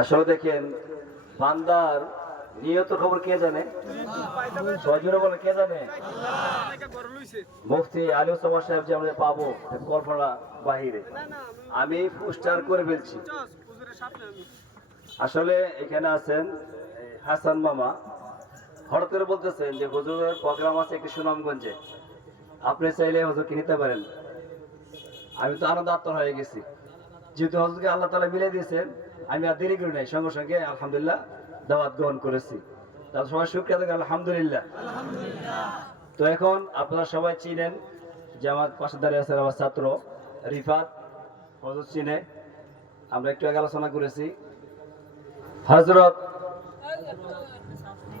আসলে দেখেন, বান্দার নিয়ত খবর কে জানে? সজুরে বলে, কে জানে? মুফতি আলী ওসামা সাহেব যে আমরা পাবো কল্পনা বাহিরে। আমি পোস্টার করে ফেলছি। আসলে এখানে আছেন হাসান মামা। হঠাৎ করে বলতেছেন যে, হুজুরের প্রোগ্রাম আছে একটি সুনামগঞ্জে। আপনি চাইলে হুজুরকে নিতে পারেন। আমি তো আনন্দ আত্মর হয়ে গেছি। যেহেতু হজরতকে আল্লাহ তালা মিলে দিয়েছেন, আমি আর দেরি করি নাই। সঙ্গে সঙ্গে আলহামদুলিল্লাহ দাওয়াত গ্রহণ করেছি। তার সবাই দেখ আলহামদুলিল্লাহ। তো এখন আপনারা সবাই চিনেন যে আমার পাশে দাঁড়িয়ে আছেন আমার ছাত্র রিফাত হজরত চিনে। আমরা একটু আগে আলোচনা করেছি। হজরত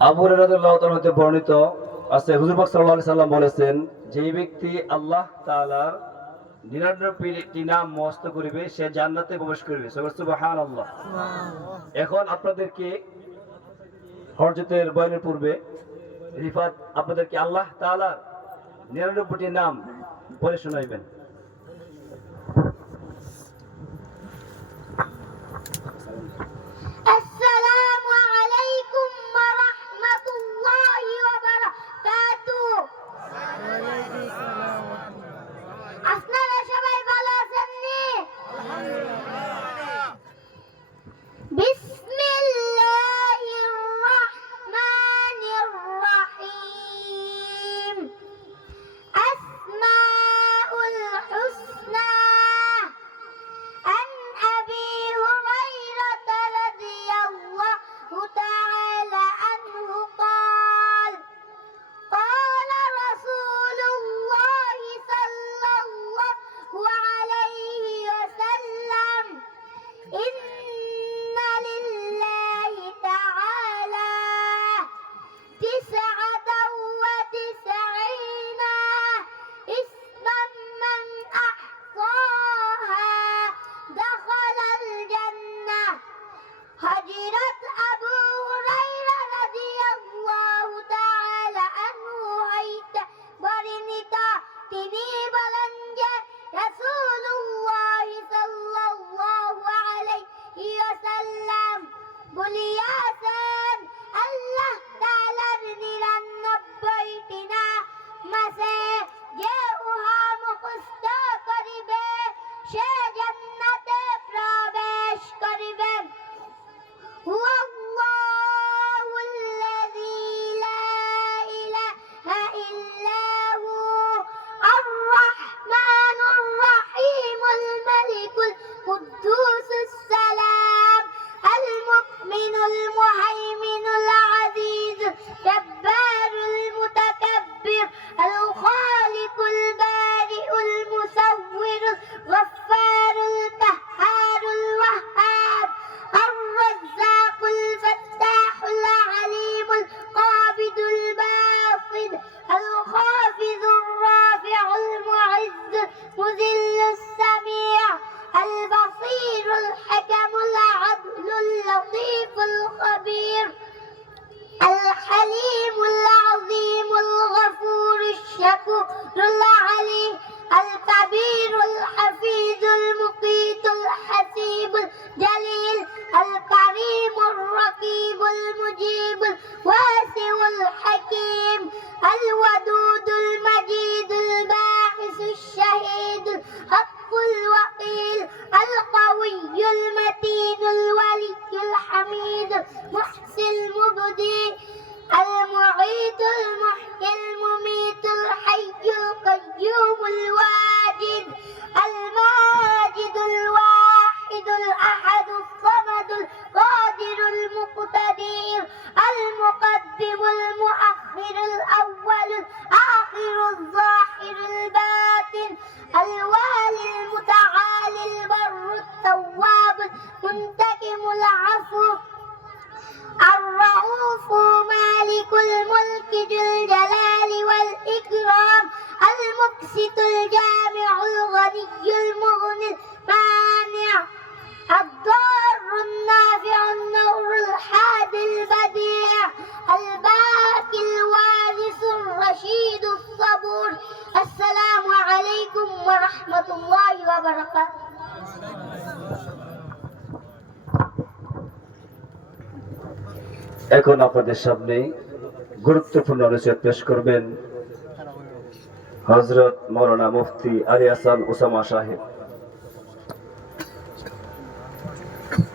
আবু রাদিয়াল্লাহু তাআলা হতে বর্ণিত আছে। হুজুর পাক সাল্লাল্লাহু সাল্লাম বলেছেন যে ব্যক্তি আল্লাহ তাআলার নিরানব্বইটি নাম মস্ত করিবে সে জান্নাতে প্রবেশ করবে। সুবহানাল্লাহ। এখন আপনাদেরকে হরজতের বয়নের পূর্বে রিফাত আপনাদেরকে আল্লাহ তাআলার নিরানব্বইটি নাম পড়ে শোনাইবেন। বাবা 我 المحسن المبدي المعيد المحيي المميت الحي القيوم الواجد المقسط الجامع الغني المغني المانع الضار النافع النور الحادي البديع الباقي الوارث الرشيد الصبور السلام عليكم ورحمة الله وبركاته এখন আপনাদের সামনে গুরুত্বপূর্ণ নসিহত পেশ করবেন হজরত মৌলানা মুফতি আলী হাসান ওসামা সাহেব।